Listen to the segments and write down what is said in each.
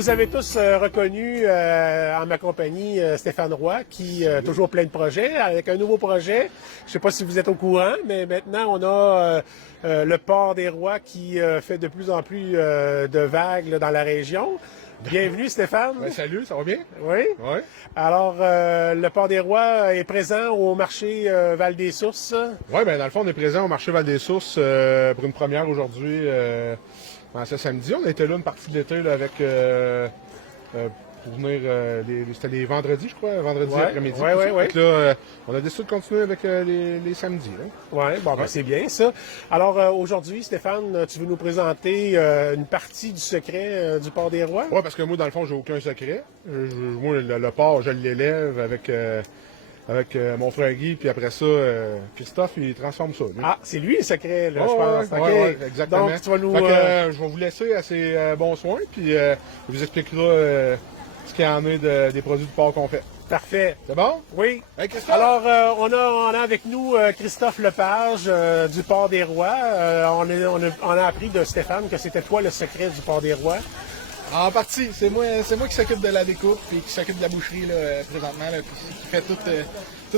vous avez tous reconnu en ma compagnie Stéphane Roy, qui est toujours plein de projets, avec un nouveau projet. Je ne sais pas si vous êtes au courant, mais maintenant on a le port des Rois qui fait de plus en plus de vagues là, dans la région. Bienvenue Stéphane. Ben, salut, ça va bien? Oui. Oui. Alors, le port des Rois est présent au marché Val-des-Sources. Oui, ben dans le fond, on est présent au marché Val-des-Sources pour une première aujourd'hui. Ce samedi, on était là une partie de l'été là, avec pour venir, c'était les vendredis, je crois, vendredi après-midi. Oui. Là, on a décidé de continuer avec les samedis. Oui, bon, ben, c'est bien ça. Alors, aujourd'hui, Stéphane, tu veux nous présenter une partie du secret du port des Rois? Oui, parce que moi, dans le fond, j'ai aucun secret. Moi, le port, je l'élève avec mon frère Guy, puis après ça, Christophe, il transforme ça. Lui. Ah, c'est lui le secret, là, je pense. Oui, Okay. exactement. Donc, tu vas nous... je vais vous laisser à ces bons soins, puis il vous expliquera ce qu'il y en est des produits de porc qu'on fait. Parfait. C'est bon? Oui. Hey, Christophe! Alors, on a avec nous Christophe Lepage du Port des Rois. On a appris de Stéphane que c'était toi le secret du Port des Rois. En partie, c'est moi qui s'occupe de la découpe et qui s'occupe de la boucherie là, présentement, là, qui fait tout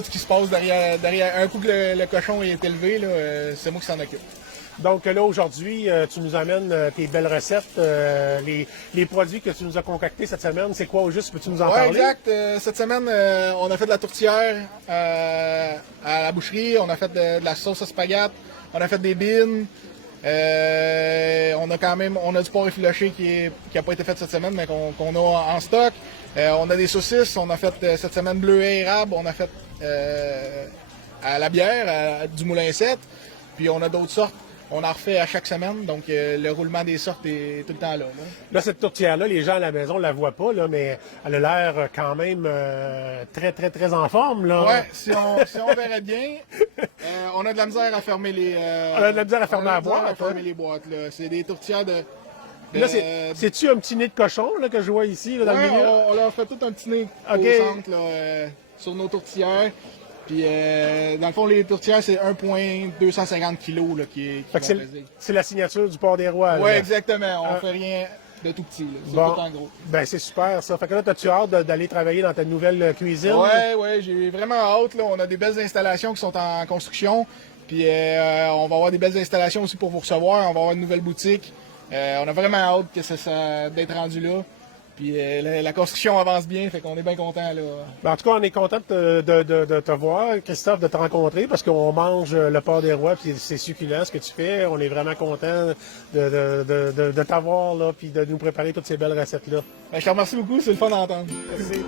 ce qui se passe derrière. Un coup que le cochon est élevé, là, c'est moi qui s'en occupe. Donc là, aujourd'hui, tu nous amènes tes belles recettes, les produits que tu nous as concoctés cette semaine. C'est quoi au juste? Peux-tu nous en parler? Exact. Cette semaine, on a fait de la tourtière à la boucherie, on a fait de la sauce à spaghetti, on a fait des bines. On a du porc effiloché qui a pas été fait cette semaine, mais qu'on a en stock. On a des saucisses, on a fait cette semaine bleuet érable, on a fait à la bière, du moulin 7, puis on a d'autres sortes. On en refait à chaque semaine, donc le roulement des sortes est tout le temps là. Là, cette tourtière-là, les gens à la maison ne la voient pas, là, mais elle a l'air quand même très en forme. Là. Ouais, si on verrait bien, on a de la misère à fermer les... on a de la misère à fermer la boîte. À fermer les boîtes, là. C'est des tourtières de... Là, c'est-tu un petit nez de cochon là, que je vois ici, là, dans le milieu? On leur fait tout un petit nez au centre, là, sur nos tourtières. Puis, dans le fond, les tourtières, c'est 1,250 kg là, qui vont peser. C'est la signature du Port des Rois. Oui, exactement. On fait rien de tout petit. C'est tout en gros. Ben, c'est super, ça. Fait que là, as-tu hâte d'aller travailler dans ta nouvelle cuisine? Oui, j'ai vraiment hâte. Là. On a des belles installations qui sont en construction. Puis, on va avoir des belles installations aussi pour vous recevoir. On va avoir une nouvelle boutique. On a vraiment hâte d'être rendu là. Puis la construction avance bien, fait qu'on est bien content là. Ben, en tout cas, on est content de te voir, Christophe, de te rencontrer, parce qu'on mange le porc des Rois, puis c'est succulent ce que tu fais. On est vraiment content de t'avoir là, puis de nous préparer toutes ces belles recettes là. Ben, je te remercie beaucoup, c'est le fun d'entendre. Merci.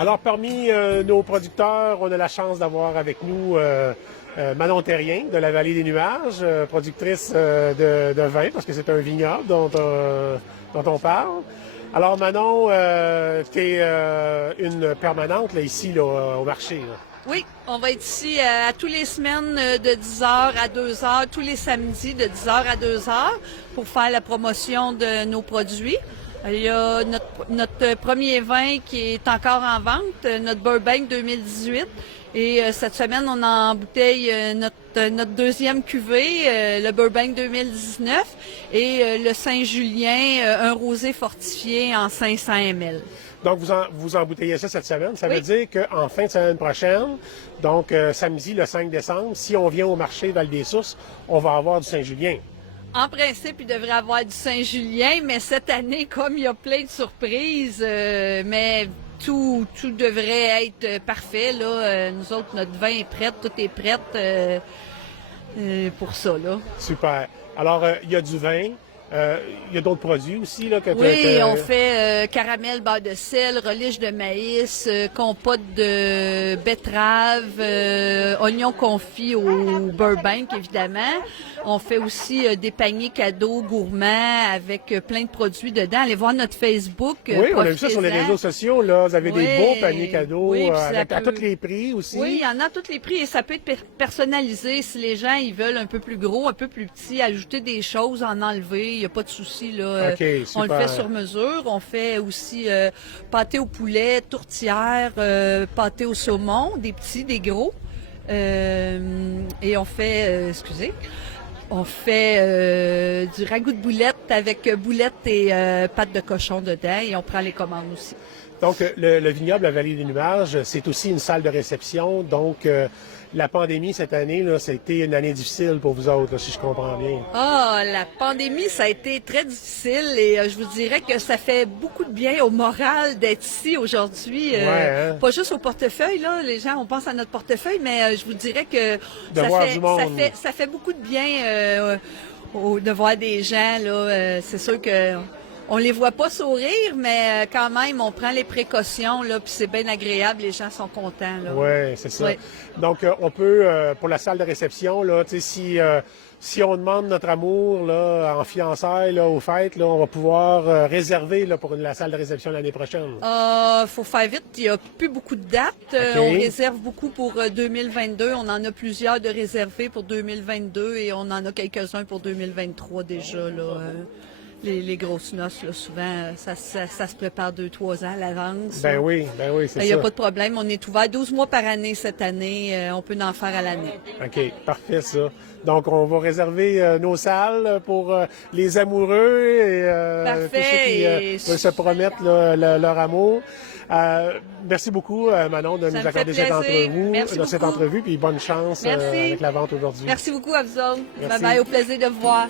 Alors, parmi nos producteurs, on a la chance d'avoir avec nous Manon Terrien de la Vallée des Nuages, productrice de vin, parce que c'est un vignoble dont on parle. Alors, Manon, tu es une permanente là, ici là, au marché. Là. Oui, on va être ici à tous les semaines de 10h à 2h, tous les samedis de 10h à 2h pour faire la promotion de nos produits. Il y a notre premier vin qui est encore en vente, notre Burbank 2018. Et cette semaine, on embouteille notre deuxième cuvée, le Burbank 2019, et le Saint-Julien, un rosé fortifié en 500 ml. Donc, vous embouteillez ça cette semaine. Ça Oui. veut dire qu'en fin de semaine prochaine, donc samedi le 5 décembre, si on vient au marché Val-des-Sources, on va avoir du Saint-Julien. En principe, il devrait avoir du Saint-Julien, mais cette année, comme il y a plein de surprises, mais tout devrait être parfait. Là. Nous autres, notre vin est prêt, tout est prêt pour ça. Là. Super. Alors, il y a du vin, Il y a d'autres produits aussi là, que Oui, on fait caramel, beurre de sel, relish de maïs, compote de betterave, oignons confits au Burbank, évidemment. On fait aussi des paniers cadeaux gourmands avec plein de produits dedans. Allez voir notre Facebook. Oui, on a vu ça sur les réseaux sociaux. Là. Vous avez des beaux paniers cadeaux oui, à tous les prix aussi. Oui, il y en a à tous les prix et ça peut être personnalisé. Si les gens ils veulent un peu plus gros, un peu plus petit, ajouter des choses, en enlever, il n'y a pas de souci. Là. Okay, on le fait sur mesure. On fait aussi pâté au poulet, tourtière, pâté au saumon, des petits, des gros. Et on fait, on fait du ragoût de boulettes avec boulettes et pâte de cochon dedans et on prend les commandes aussi. Donc, le vignoble La Vallée des Nuages, c'est aussi une salle de réception. Donc, la pandémie cette année, là, ça a été une année difficile pour vous autres, là, si je comprends bien. Ah, la pandémie, ça a été très difficile et je vous dirais que ça fait beaucoup de bien au moral d'être ici aujourd'hui. Pas juste au portefeuille, là. Les gens, on pense à notre portefeuille, mais je vous dirais que ça fait beaucoup de bien de voir des gens, là. C'est sûr que on les voit pas sourire, mais quand même, on prend les précautions, là, puis c'est bien agréable, les gens sont contents, là. Oui, c'est ça. Ouais. Donc, on peut, pour la salle de réception, là, tu sais, si on demande notre amour, là, en fiançailles, là, aux fêtes, là, on va pouvoir réserver, là, pour la salle de réception l'année prochaine. Faut faire vite, il n'y a plus beaucoup de dates. Okay. On réserve beaucoup pour 2022. On en a plusieurs de réservés pour 2022 et on en a quelques-uns pour 2023 déjà, là. Les grosses noces, là, souvent, ça se prépare 2-3 ans à l'avance. Ben oui, c'est ça. Il n'y a pas de problème. On est ouvert 12 mois par année cette année. On peut en faire à l'année. OK, parfait, ça. Donc, on va réserver nos salles pour les amoureux et tous ceux qui veulent se promettre là, leur amour. Merci beaucoup, Manon, de nous accorder cette entrevue, puis bonne chance avec la vente aujourd'hui. Merci beaucoup à vous autres. Merci. Bye bye, au plaisir de vous voir.